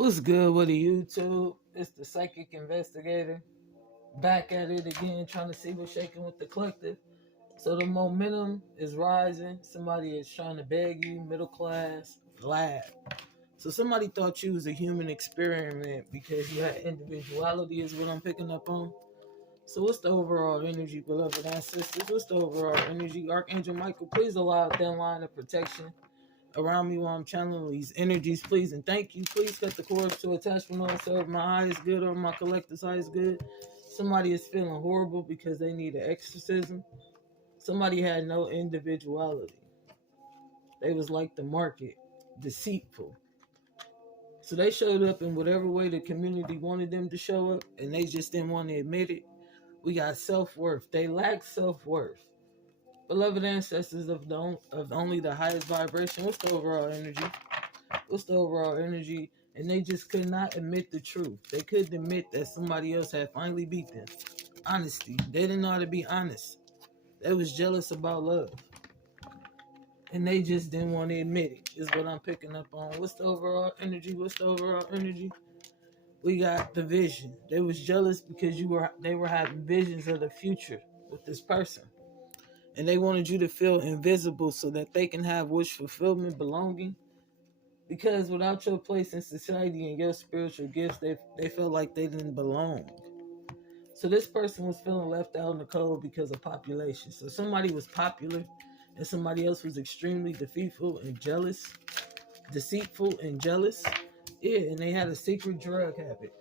What's good with the YouTube? It's the psychic investigator. Back at it again, trying to see what's shaking with the collective. So the momentum is rising. Somebody is trying to beg you, middle class, lab. So somebody thought you was a human experiment because you had individuality is what I'm picking up on. So what's the overall energy, beloved ancestors? What's the overall energy? Archangel Michael, please allow a thin line of protection around me while I'm channeling these energies, please and thank you. Please cut the cords to attachment on so if my highest good or my collective's highest good. Somebody is feeling horrible because they need an exorcism. Somebody had no individuality. They was like the market, deceitful. So they showed up in whatever way the community wanted them to show up, and they just didn't want to admit it. We got self-worth. They lack self-worth. Beloved ancestors of only the highest vibration, what's the overall energy? What's the overall energy? And they just could not admit the truth. They couldn't admit that somebody else had finally beat them. Honesty. They didn't know how to be honest. They was jealous about love. And they just didn't want to admit it, is what I'm picking up on. What's the overall energy? What's the overall energy? We got the vision. They was jealous because they were having visions of the future with this person. And they wanted you to feel invisible so that they can have wish fulfillment, belonging. Because without your place in society and your spiritual gifts, they felt like they didn't belong. So this person was feeling left out in the cold because of population. So somebody was popular and somebody else was extremely deceitful and jealous. Deceitful and jealous. Yeah, and they had a secret drug habit.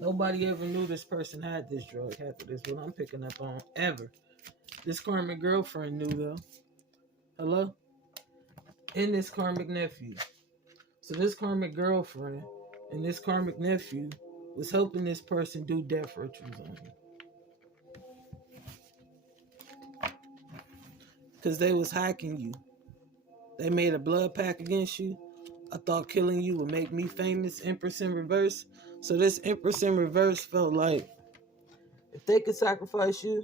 Nobody ever knew this person had this drug habit, is what I'm picking up on, ever. This karmic girlfriend knew though. Hello? And this karmic nephew. So this karmic girlfriend and this karmic nephew was helping this person do death rituals on you. Because they was hacking you. They made a blood pact against you. I thought killing you would make me famous, Empress in reverse. So this Empress in reverse felt like if they could sacrifice you,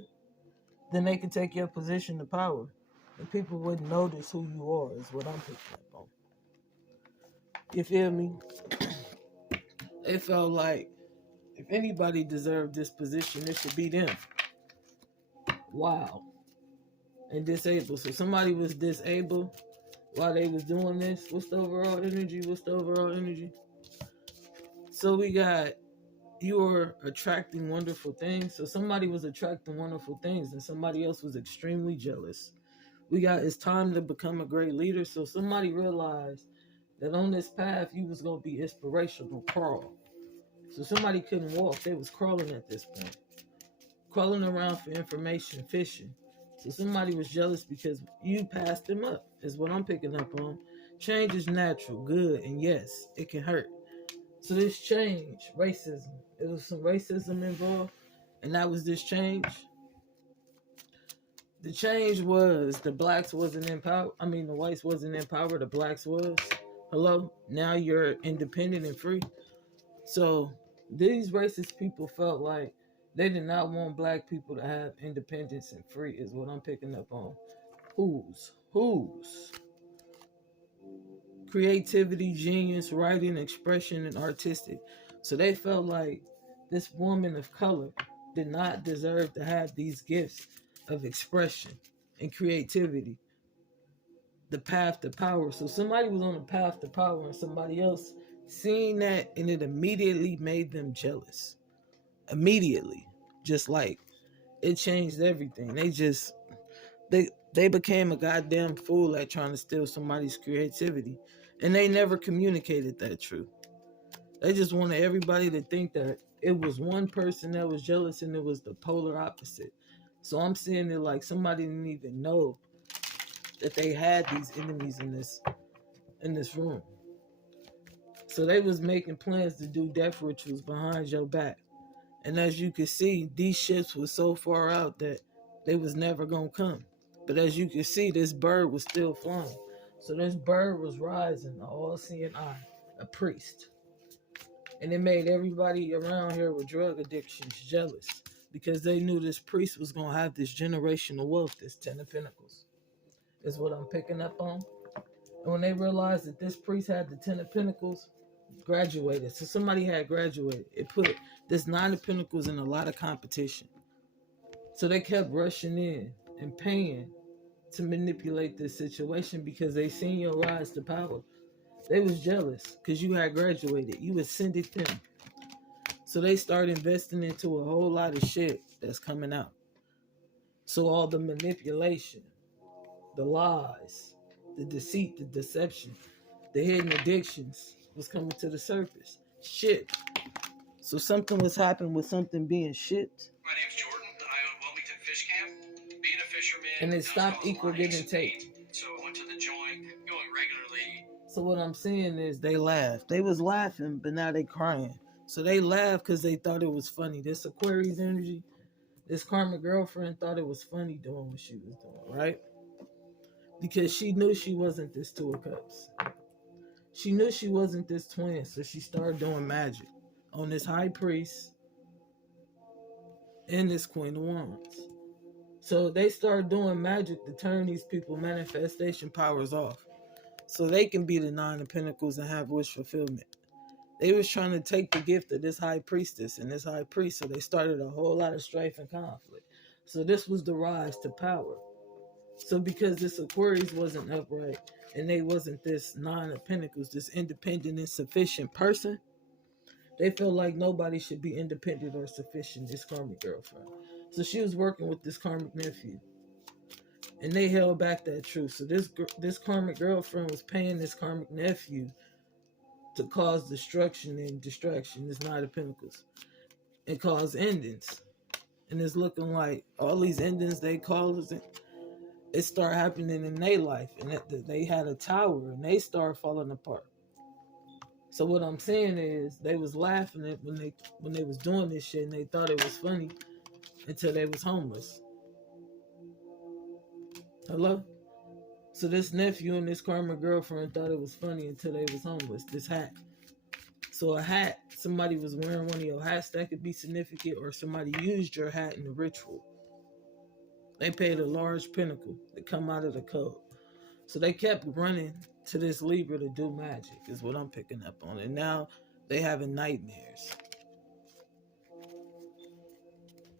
then they could take your position of power. And people wouldn't notice who you are, is what I'm picking up on. You feel me? It felt like if anybody deserved this position, it should be them. Wow. And disabled. So somebody was disabled while they was doing this. What's the overall energy? What's the overall energy? So we got you are attracting wonderful things. So somebody was attracting wonderful things and somebody else was extremely jealous. We got it's time to become a great leader. So somebody realized that on this path you was going to be inspirational, crawl. So somebody couldn't walk. They was crawling at this point. Crawling around for information, fishing. So somebody was jealous because you passed them up, is what I'm picking up on. Change is natural, good, and yes, it can hurt. So this change, racism, it was some racism involved, and that was this change. The change was the blacks wasn't in power. I mean, the whites wasn't in power, the blacks was. Hello? Now you're independent and free. So these racist people felt like they did not want black people to have independence and free, is what I'm picking up on. Whose? Creativity, genius, writing, expression, and artistic. So they felt like this woman of color did not deserve to have these gifts of expression and creativity. The path to power. So somebody was on the path to power and somebody else seen that and it immediately made them jealous. Immediately. Just like it changed everything. They became a goddamn fool at trying to steal somebody's creativity. And they never communicated that truth. They just wanted everybody to think that it was one person that was jealous and it was the polar opposite. So I'm seeing it like somebody didn't even know that they had these enemies in this room. So they was making plans to do death rituals behind your back. And as you can see, these ships were so far out that they was never gonna come. But as you can see, this bird was still flying. So this bird was rising, an all-seeing eye, a priest. And it made everybody around here with drug addictions jealous because they knew this priest was gonna have this generational wealth, this 10 of Pentacles, is what I'm picking up on. And when they realized that this priest had the 10 of Pentacles, graduated. So somebody had graduated. It put this Nine of Pentacles in a lot of competition. So they kept rushing in and paying to manipulate this situation because they seen your rise to power. They was jealous because you had graduated. You ascended them. So they start investing into a whole lot of shit that's coming out. So all the manipulation, the lies, the deceit, the deception, the hidden addictions was coming to the surface. Shit. So something was happening with something being shipped. My name's Jordan. I own Wilmington Fish Camp. Being a fisherman, and it stopped equal give and take. So I went to the joint, going regularly. So what I'm seeing is they laughed. They was laughing, but now they crying. So they laughed because they thought it was funny. This Aquarius energy, this karmic girlfriend thought it was funny doing what she was doing, right? Because she knew she wasn't this Two of Cups. She knew she wasn't this twin, so she started doing magic on this high priest and this Queen of Wands. So they started doing magic to turn these people manifestation powers off, so they can be the Nine of Pentacles and have wish fulfillment. They was trying to take the gift of this high priestess and this high priest, so they started a whole lot of strife and conflict. So this was the rise to power. So because this Aquarius wasn't upright and they wasn't this Nine of Pentacles, this independent and sufficient person, they felt like nobody should be independent or sufficient, this karmic girlfriend. So she was working with this karmic nephew. And they held back that truth. So this karmic girlfriend was paying this karmic nephew to cause destruction and distraction, this Nine of Pentacles, and cause endings. And it's looking like all these endings they cause it start happening in their life. And that they had a tower and they start falling apart. So what I'm saying is they was laughing at when they was doing this shit and they thought it was funny until they was homeless. Hello? So this nephew and this karmic girlfriend thought it was funny until they was homeless. This hat. So a hat, somebody was wearing one of your hats, that could be significant, or somebody used your hat in the ritual. They paid a large pinnacle to come out of the code. So they kept running to this Libra to do magic, is what I'm picking up on. And now they having nightmares.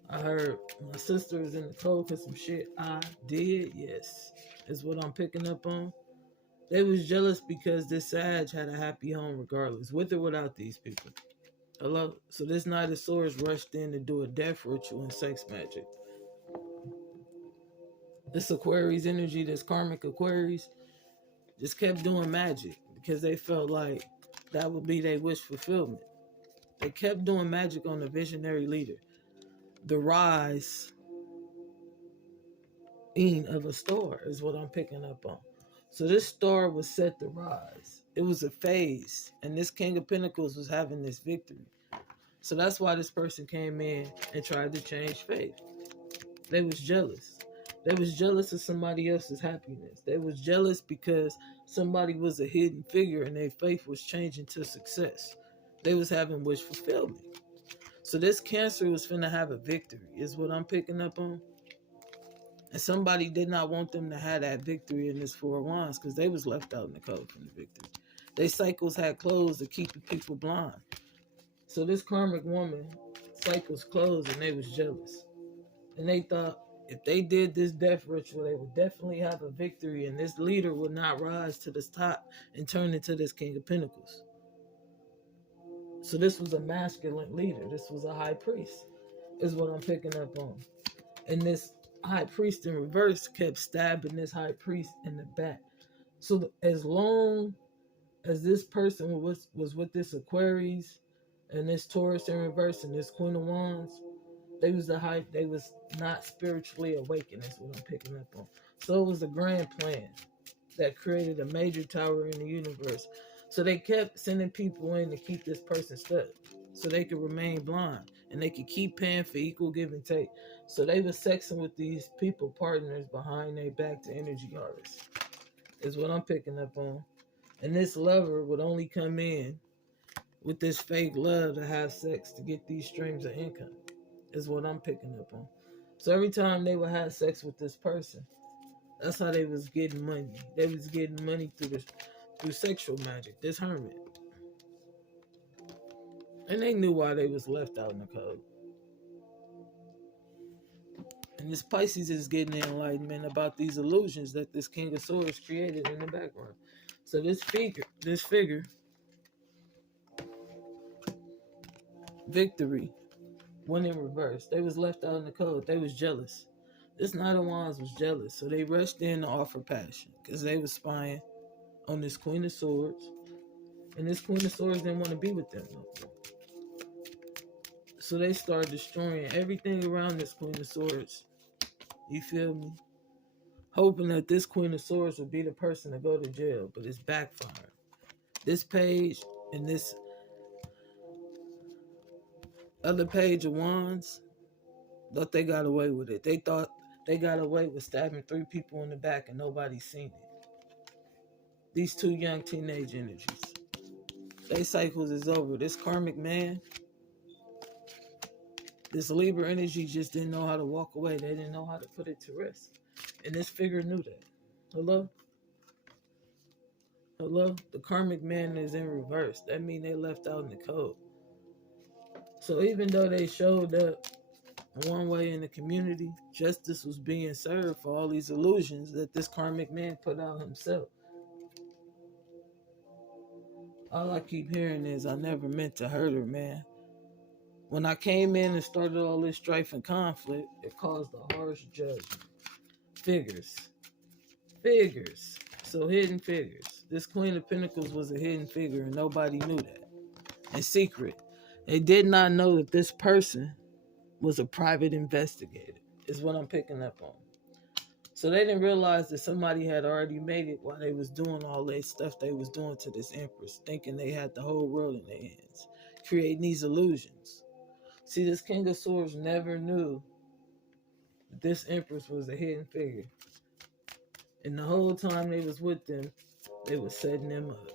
I heard my sister is in the code because some shit I did, yes, is what I'm picking up on. They was jealous because this Sag had a happy home regardless, with or without these people. Hello? So this Knight of Swords rushed in to do a death ritual and sex magic. This Aquarius energy, this karmic Aquarius, just kept doing magic because they felt like that would be their wish fulfillment. They kept doing magic on the visionary leader. The rise of a star is what I'm picking up on. So this star was set to rise. It was a phase, and this King of Pentacles was having this victory. So that's why this person came in and tried to change fate. They was jealous. They was jealous of somebody else's happiness. They was jealous because somebody was a hidden figure and their faith was changing to success. They was having wish fulfillment. So this Cancer was finna have a victory, is what I'm picking up on. And somebody did not want them to have that victory in this Four of Wands because they was left out in the code from the victory. Their cycles had closed to keep the people blind. So this karmic woman cycles closed and they was jealous. And they thought if they did this death ritual, they would definitely have a victory and this leader would not rise to the top and turn into this King of Pentacles. So this was a masculine leader. This was a high priest, is what I'm picking up on. And this high priest in reverse kept stabbing this high priest in the back. So as long as this person was with this Aquarius and this Taurus in reverse and this Queen of Wands, they was not spiritually awakened, is what I'm picking up on. So it was a grand plan that created a major tower in the universe. So they kept sending people in to keep this person stuck so they could remain blind and they could keep paying for equal give and take. So they were sexing with these people partners behind their back to energy artists, is what I'm picking up on. And this lover would only come in with this fake love to have sex to get these streams of income, is what I'm picking up on. So every time they would have sex with this person, that's how they was getting money. They was getting money through sexual magic, this hermit. And they knew why they was left out in the cold. And this Pisces is getting the enlightenment about these illusions that this King of Swords created in the background. So this figure, victory, went in reverse. They was left out in the cold. They was jealous. This Knight of Wands was jealous. So they rushed in to offer passion because they was spying on this Queen of Swords. And this Queen of Swords didn't want to be with them no more. So they started destroying everything around this Queen of Swords. You feel me? Hoping that this Queen of Swords would be the person to go to jail, but it's backfired. This page and this other page of wands thought they got away with it. They thought they got away with stabbing 3 people in the back and nobody seen it. These 2 young teenage energies. They cycles is over. This karmic man, this Libra energy just didn't know how to walk away. They didn't know how to put it to rest. And this figure knew that. Hello? Hello? The karmic man is in reverse. That means they left out in the cold. So even though they showed up one way in the community, justice was being served for all these illusions that this karmic man put out himself. All I keep hearing is, I never meant to hurt her, man. When I came in and started all this strife and conflict, it caused a harsh judgment. Figures. So hidden figures. This Queen of Pentacles was a hidden figure and nobody knew that. In secret. They did not know that this person was a private investigator, is what I'm picking up on. So they didn't realize that somebody had already made it while they was doing all that stuff they was doing to this Empress, thinking they had the whole world in their hands, creating these illusions. See, this King of Swords never knew that this Empress was a hidden figure. And the whole time they was with them, they was setting them up.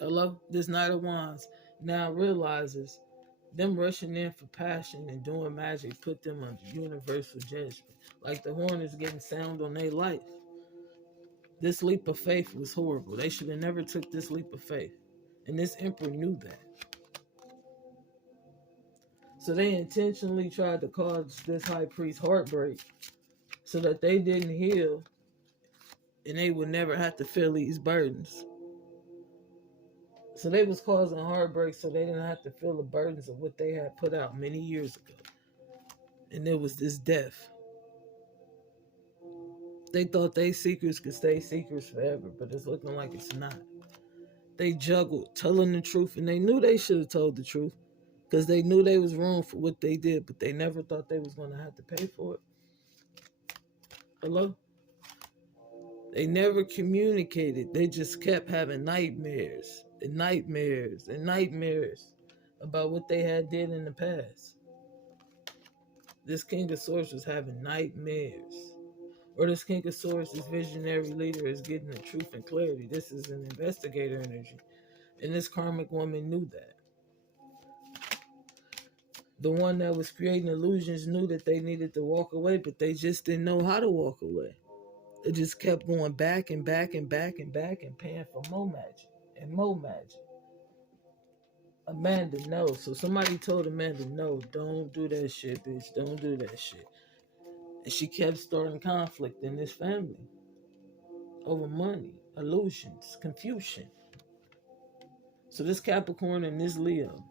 Hello? This Knight of Wands now realizes them rushing in for passion and doing magic put them under universal judgment. Like the horn is getting sound on their life. This leap of faith was horrible. They should have never took this leap of faith. And this emperor knew that. So they intentionally tried to cause this high priest heartbreak so that they didn't heal and they would never have to feel these burdens. So they was causing heartbreak so they didn't have to feel the burdens of what they had put out many years ago. And there was this death. They thought they secrets could stay secrets forever, but it's looking like it's not. They juggled telling the truth, and they knew they should have told the truth because they knew they was wrong for what they did, but they never thought they was going to have to pay for it. Hello? They never communicated. They just kept having nightmares and nightmares and nightmares about what they had did in the past. This King of Swords was having nightmares. Or this King of Swords, this visionary leader, is getting the truth and clarity. This is an investigator energy. And this karmic woman knew that. The one that was creating illusions knew that they needed to walk away, but they just didn't know how to walk away. It just kept going back and back and back and back and paying for more magic and more magic. Amanda, no. So somebody told Amanda, no, don't do that shit, bitch. Don't do that shit. And she kept starting conflict in this family over money, illusions, confusion. So this Capricorn and this Leo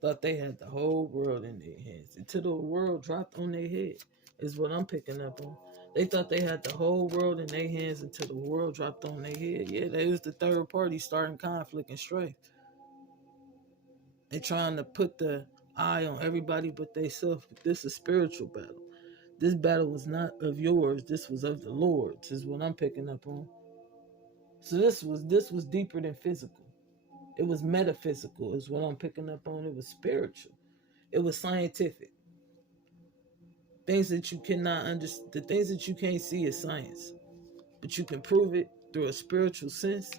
thought they had the whole world in their hands until the world dropped on their head, is what I'm picking up on. They thought they had the whole world in their hands until the world dropped on their head. Yeah, they was the third party starting conflict and strife. They trying to put the eye on everybody but themselves. But this is a spiritual battle. This battle was not of yours. This was of the Lord's, is what I'm picking up on. So this was deeper than physical. It was metaphysical, is what I'm picking up on. It was spiritual. It was scientific. Things that you cannot understand, the things that you can't see is science. But you can prove it through a spiritual sense.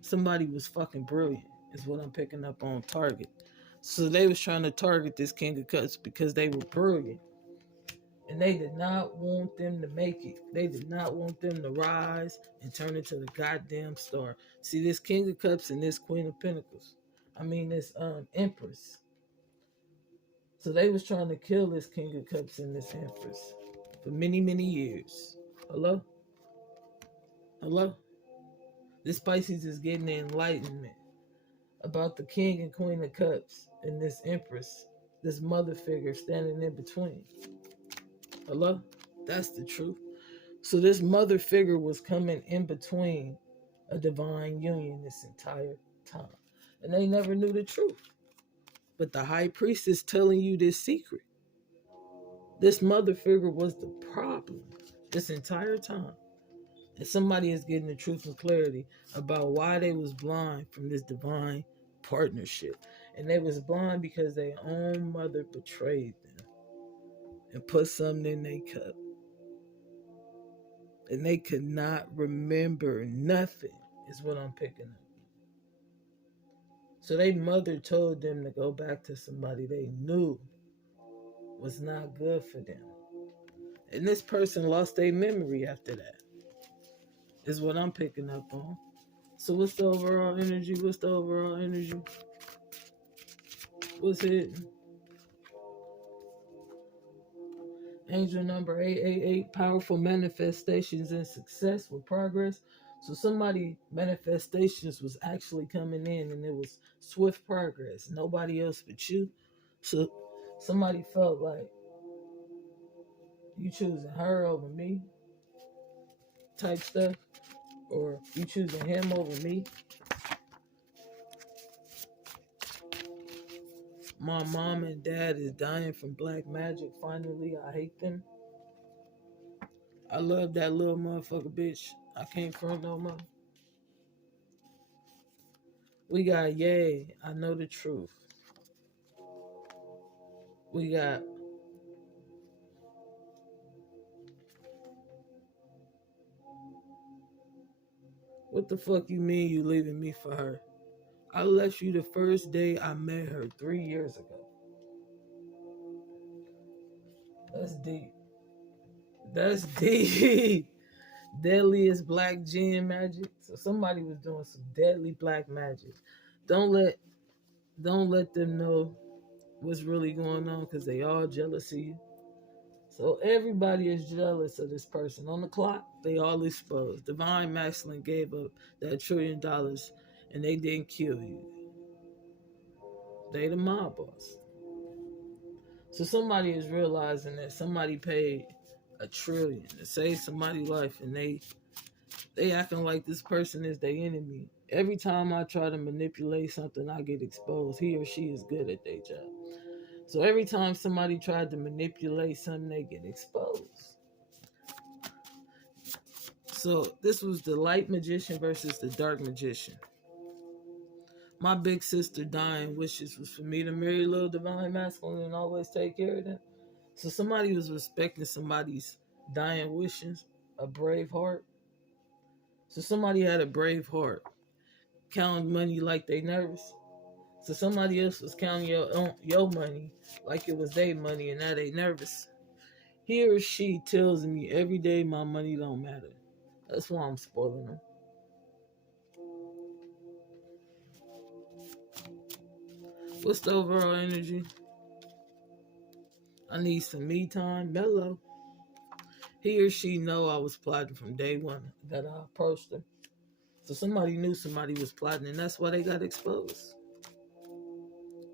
Somebody was fucking brilliant, is what I'm picking up on. Target. So they was trying to target this King of Cups because they were brilliant. And they did not want them to make it. They did not want them to rise and turn into the goddamn star. See, this King of Cups and this Queen of Pentacles this empress. So they was trying to kill this King of Cups and this empress for many, many years. Hello? Hello? This Pisces is getting the enlightenment about the King and Queen of Cups and this empress, this mother figure standing in between. Hello? That's the truth. So this mother figure was coming in between a divine union this entire time. And they never knew the truth. But the high priest is telling you this secret. This mother figure was the problem this entire time. And somebody is getting the truth and clarity about why they was blind from this divine partnership. And they was blind because their own mother betrayed them and put something in their cup. And they could not remember nothing, is what I'm picking up. So their mother told them to go back to somebody they knew was not good for them. And this person lost their memory after that, is what I'm picking up on. So what's the overall energy? What's the overall energy? What's hidden? Angel number 888, powerful manifestations and success with progress. So somebody manifestations was actually coming in and it was swift progress. Nobody else but you. So somebody felt like you choosing her over me type stuff, or you choosing him over me. My mom and dad is dying from black magic. Finally, I hate them. I love that little motherfucker bitch. I can't front no more. We got yay, I know the truth. We got what the fuck you mean you leaving me for her? I left you the first day I met her 3 years ago. That's deep. That's deep. Deadliest black gin magic. So somebody was doing some deadly black magic. Don't let them know what's really going on, because they all jealous of you. So everybody is jealous of this person. On the clock, they all exposed. Divine Masculine gave up that $1 trillion and they didn't kill you. They the mob boss. So somebody is realizing that somebody paid $1 trillion to save somebody's life, and they acting like this person is their enemy. Every time I try to manipulate something, I get exposed. He or she is good at their job. So every time somebody tried to manipulate something, they get exposed. So this was the light magician versus the dark magician. My big sister dying wishes was for me to marry little divine masculine and always take care of them. So somebody was respecting somebody's dying wishes, a brave heart. So somebody had a brave heart, counting money like they nervous. So somebody else was counting your money like it was their money, and now they nervous. He or she tells me every day my money don't matter. That's why I'm spoiling them. What's the overall energy? I need some me time, mellow. He or she know I was plotting from day one that I approached them. So somebody knew somebody was plotting, and that's why they got exposed.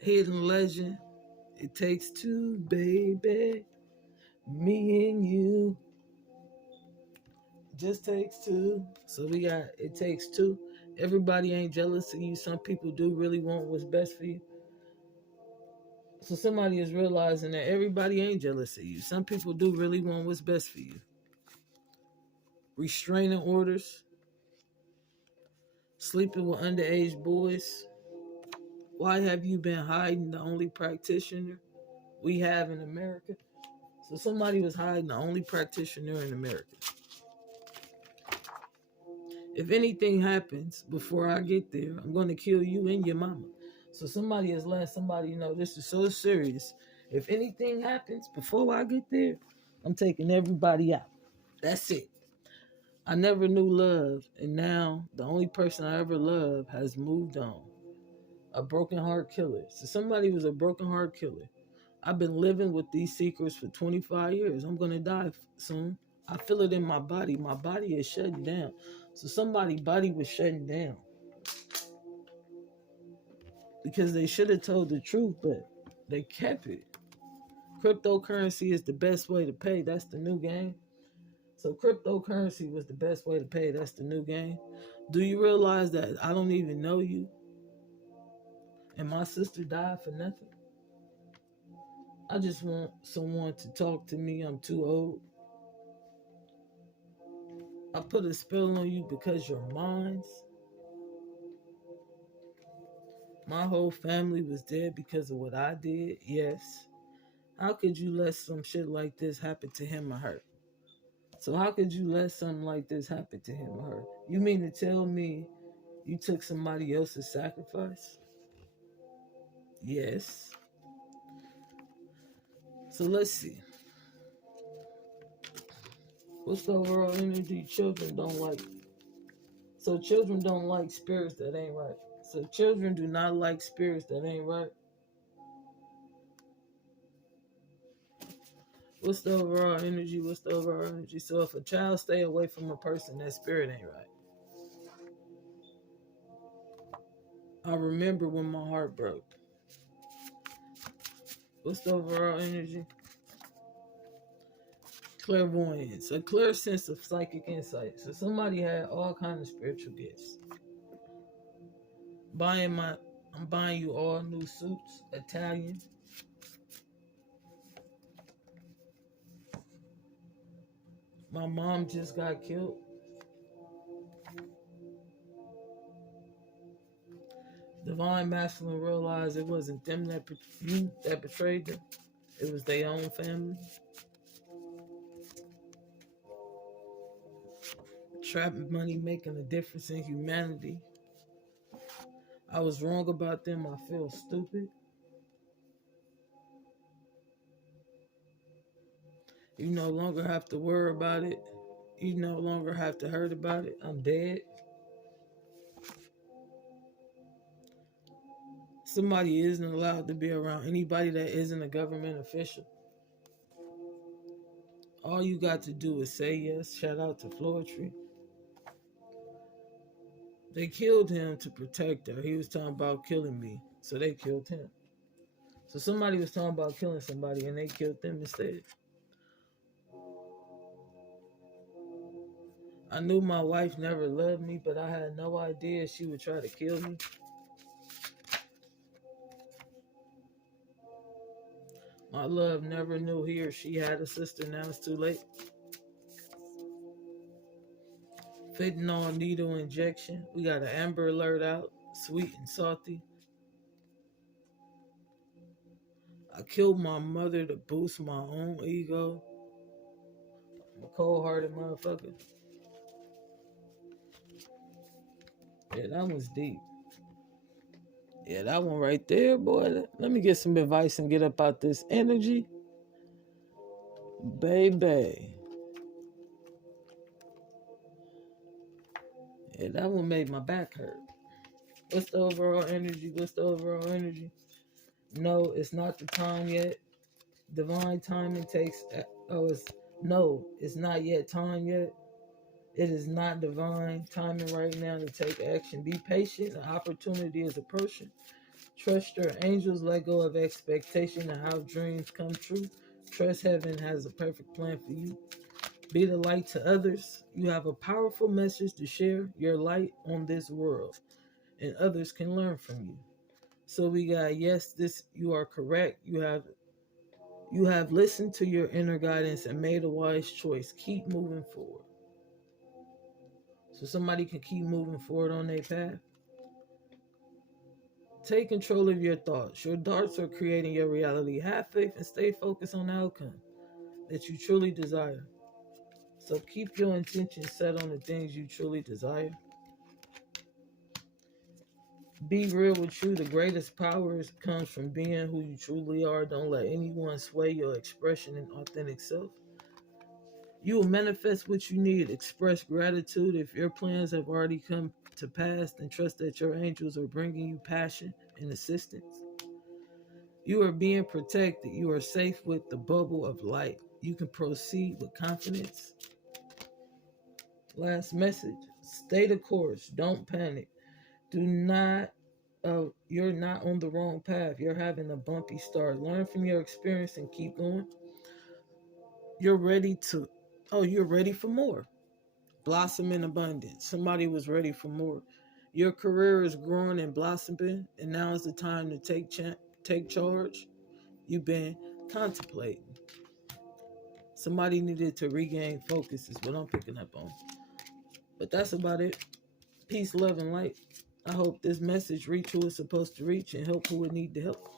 Hidden legend. It takes two, baby. Me and you. Just takes two. So we got it takes two. Everybody ain't jealous of you. Some people do really want what's best for you. So somebody is realizing that everybody ain't jealous of you. Some people do really want what's best for you. Restraining orders. Sleeping with underage boys. Why have you been hiding the only practitioner we have in America? So somebody was hiding the only practitioner in America. If anything happens before I get there, I'm going to kill you and your mama. So somebody is letting somebody know this is so serious. If anything happens before I get there, I'm taking everybody out. That's it. I never knew love, and now the only person I ever loved has moved on. A broken heart killer. So somebody was a broken heart killer. I've been living with these secrets for 25 years. I'm going to die soon. I feel it in my body. My body is shutting down. So somebody's body was shutting down. Because they should have told the truth, but they kept it. Cryptocurrency is the best way to pay. That's the new game. So cryptocurrency was the best way to pay. That's the new game. Do you realize that I don't even know you? And my sister died for nothing? I just want someone to talk to me. I'm too old. I put a spell on you because you're mine. My whole family was dead because of what I did. Yes. How could you let some shit like this happen to him or her? So how could you let something like this happen to him or her? You mean to tell me you took somebody else's sacrifice? Yes. So let's see. What's the overall energy? Children don't like. So children don't like spirits that ain't right. So children do not like spirits that ain't right. What's the overall energy? What's the overall energy? So if a child stay away from a person, that spirit ain't right. I remember when my heart broke. What's the overall energy? Clairvoyance, a clear sense of psychic insight. So somebody had all kinds of spiritual gifts. I'm buying you all new suits, Italian. My mom just got killed. Divine Masculine realized it wasn't them that betrayed them. It was their own family. Trap money making a difference in humanity. I was wrong about them. I feel stupid. You no longer have to worry about it. You no longer have to hurt about it. I'm dead. Somebody isn't allowed to be around anybody that isn't a government official. All you got to do is say yes. Shout out to Floetry. They killed him to protect her. He was talking about killing me, so they killed him. So somebody was talking about killing somebody, and they killed them instead. I knew my wife never loved me, but I had no idea she would try to kill me. My love never knew he or she had a sister. Now it's too late. Fentanyl needle injection. We got an Amber Alert out. Sweet and salty. I killed my mother to boost my own ego. I'm a cold-hearted motherfucker. Yeah, that one's deep. Yeah, that one right there, boy. Let me get some advice and get up out this energy. Baby. Yeah, that one made my back hurt. What's the overall energy? What's the overall energy? No, it's not the time yet. Divine timing takes... it's not yet time yet. It is not divine timing right now to take action. Be patient. An opportunity is approaching. Trust your angels. Let go of expectation and have dreams come true. Trust heaven has a perfect plan for you. Be the light to others. You have a powerful message to share your light on this world, and others can learn from you. So we got, yes, you are correct. You have listened to your inner guidance and made a wise choice. Keep moving forward. So somebody can keep moving forward on their path. Take control of your thoughts. Your thoughts are creating your reality. Have faith and stay focused on the outcome that you truly desire. So keep your intention set on the things you truly desire. Be real with you. The greatest power comes from being who you truly are. Don't let anyone sway your expression and authentic self. You will manifest what you need. Express gratitude if your plans have already come to pass and trust that your angels are bringing you passion and assistance. You are being protected. You are safe with the bubble of light. You can proceed with confidence. Last message. Stay the course. Don't panic. Do not, you're not on the wrong path. You're having a bumpy start. Learn from your experience and keep going. You're ready for more. Blossom in abundance. Somebody was ready for more. Your career is growing and blossoming, and now is the time to take charge. You've been contemplating. Somebody needed to regain focus is what I'm picking up on. But that's about it. Peace, love, and light. I hope this message reach who it's supposed to reach and help who it need to help.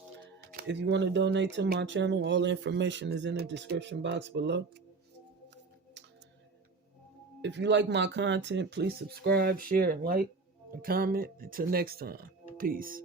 If you want to donate to my channel, all the information is in the description box below. If you like my content, please subscribe, share, and like, and comment. Until next time, peace.